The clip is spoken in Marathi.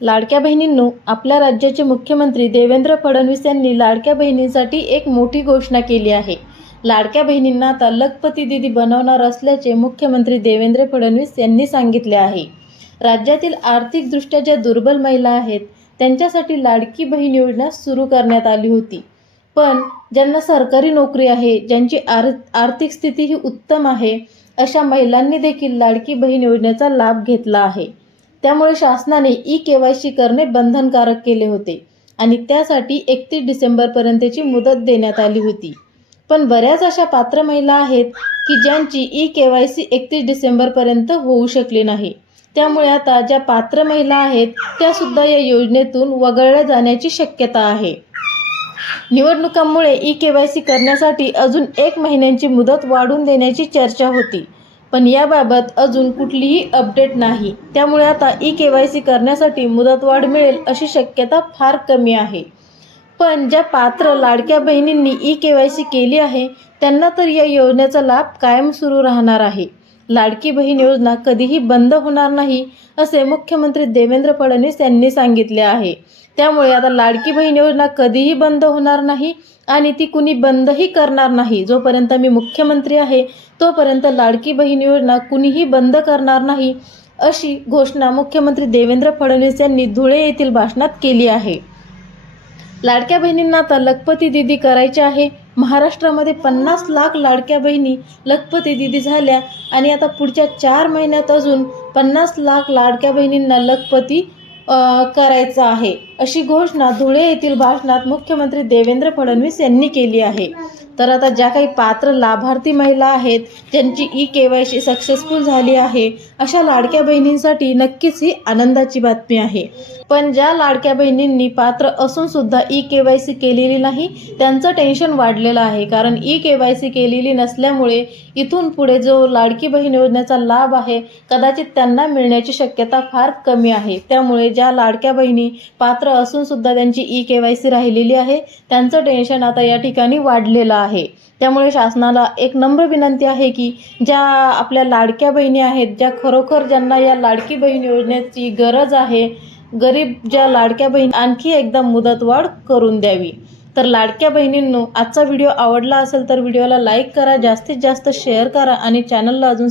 लाडक्या बहिणींनो आपल्या राज्याचे मुख्यमंत्री देवेंद्र फडणवीस यांनी लाडक्या बहिणींसाठी एक मोठी घोषणा केली आहे. लाडक्या बहिणींना आता लखपती दिदी बनवणार असल्याचे मुख्यमंत्री देवेंद्र फडणवीस यांनी सांगितले आहे. राज्यातील आर्थिकदृष्ट्या ज्या दुर्बल महिला आहेत त्यांच्यासाठी लाडकी बहीण योजना सुरू करण्यात आली होती. पण ज्यांना सरकारी नोकरी आहे ज्यांची आर आर्थिक स्थिती ही उत्तम आहे अशा महिलांनी देखील लाडकी बहीण योजनेचा लाभ घेतला आहे. त्यामुळे शासनाने ई के वाय सी करणे बंधनकारक केले होते आणि त्यासाठी एकतीस डिसेंबरपर्यंतची मुदत देण्यात आली होती. पण बऱ्याच अशा पात्र महिला आहेत की ज्यांची ई के वाय सी एकतीस डिसेंबरपर्यंत होऊ शकली नाही. त्यामुळे आता ज्या पात्र महिला आहेत त्यासुद्धा या योजनेतून वगळल्या जाण्याची शक्यता आहे. निवडणुकांमुळे ई के वाय सी करण्यासाठी अजून एक महिन्यांची मुदत वाढवून देण्याची चर्चा होती. पण याबाबत अजून कुठलीही अपडेट नाही. त्यामुळे आता ई के वाय सी करण्यासाठी मुदतवाढ मिळेल अशी शक्यता फार कमी आहे. पण ज्या पात्र लाडक्या बहिणींनी ई के वाय सी केली आहे त्यांना तर या योजनेचा लाभ कायम सुरू राहणार आहे. लाडकी बहीण योजना कधीही बंद होणार नाही असे मुख्यमंत्री देवेंद्र फडणवीस यांनी सांगितले आहे. त्यामुळे आता लाडकी बहीण योजना कधीही बंद होणार नाही आणि ती कुणी बंदही करणार नाही. जोपर्यंत मी मुख्यमंत्री आहे तोपर्यंत लाडकी बहीण योजना कुणीही बंद करणार नाही अशी घोषणा मुख्यमंत्री देवेंद्र फडणवीस यांनी धुळे येथील भाषणात केली आहे. लाडक्या बहिणींना आता लखपती दिदी करायची आहे. महाराष्ट्रामध्ये पन्नास लाख लाडक्या बहिणी लखपती दिदी झाल्या आणि आता पुढच्या चार महिन्यात अजून पन्नास लाख लाडक्या बहिणींना लखपती करायचा करायचं आहे. अशी घोषणा धुळे येथील भाषणात मुख्यमंत्री देवेंद्र फडणवीस यांनी केली आहे. तर आता ज्या काही पात्र लाभार्थी महिला आहेत ज्यांची E K Y C successful झाली आहे अशा लाडक्या बहिणींसाठी नक्कीच ही आनंदाची बातमी आहे. पण ज्या लाडक्या बहिणींनी पात्र असून सुद्धा ई के वाय सी केलेली नाही त्यांचं टेन्शन वाढलेलं आहे. कारण ई के वाय सी केलेली नसल्यामुळे इथून पुढे जो लाडकी बहीण योजनेचा लाभ आहे कदाचित त्यांना मिळण्याची शक्यता फार कमी आहे. त्यामुळे ज्या लाडक्या बहिणी पात्र असून सुद्धा त्यांची ई के वाय सी राहिलेली आहे त्यांचं टेन्शन आता या ठिकाणी वाढलेलं आहे. आहे. त्यामुळे शासनाला एक नम्र विनंती आहे की ज्या आपल्या लाडक्या बहिणी आहेत ज्या खरोखर ज्यांना या लाडकी बहीण योजनेची गरज आहे गरीब ज्या लाडक्या बहिणी आणखी एकदा मुदतवाढ करून द्यावी. तर लाडक्या बहिणींनो आजचा व्हिडिओ आवडला असेल तर व्हिडिओला लाईक करा जास्तीत जास्त शेअर करा आणि चॅनलला अजून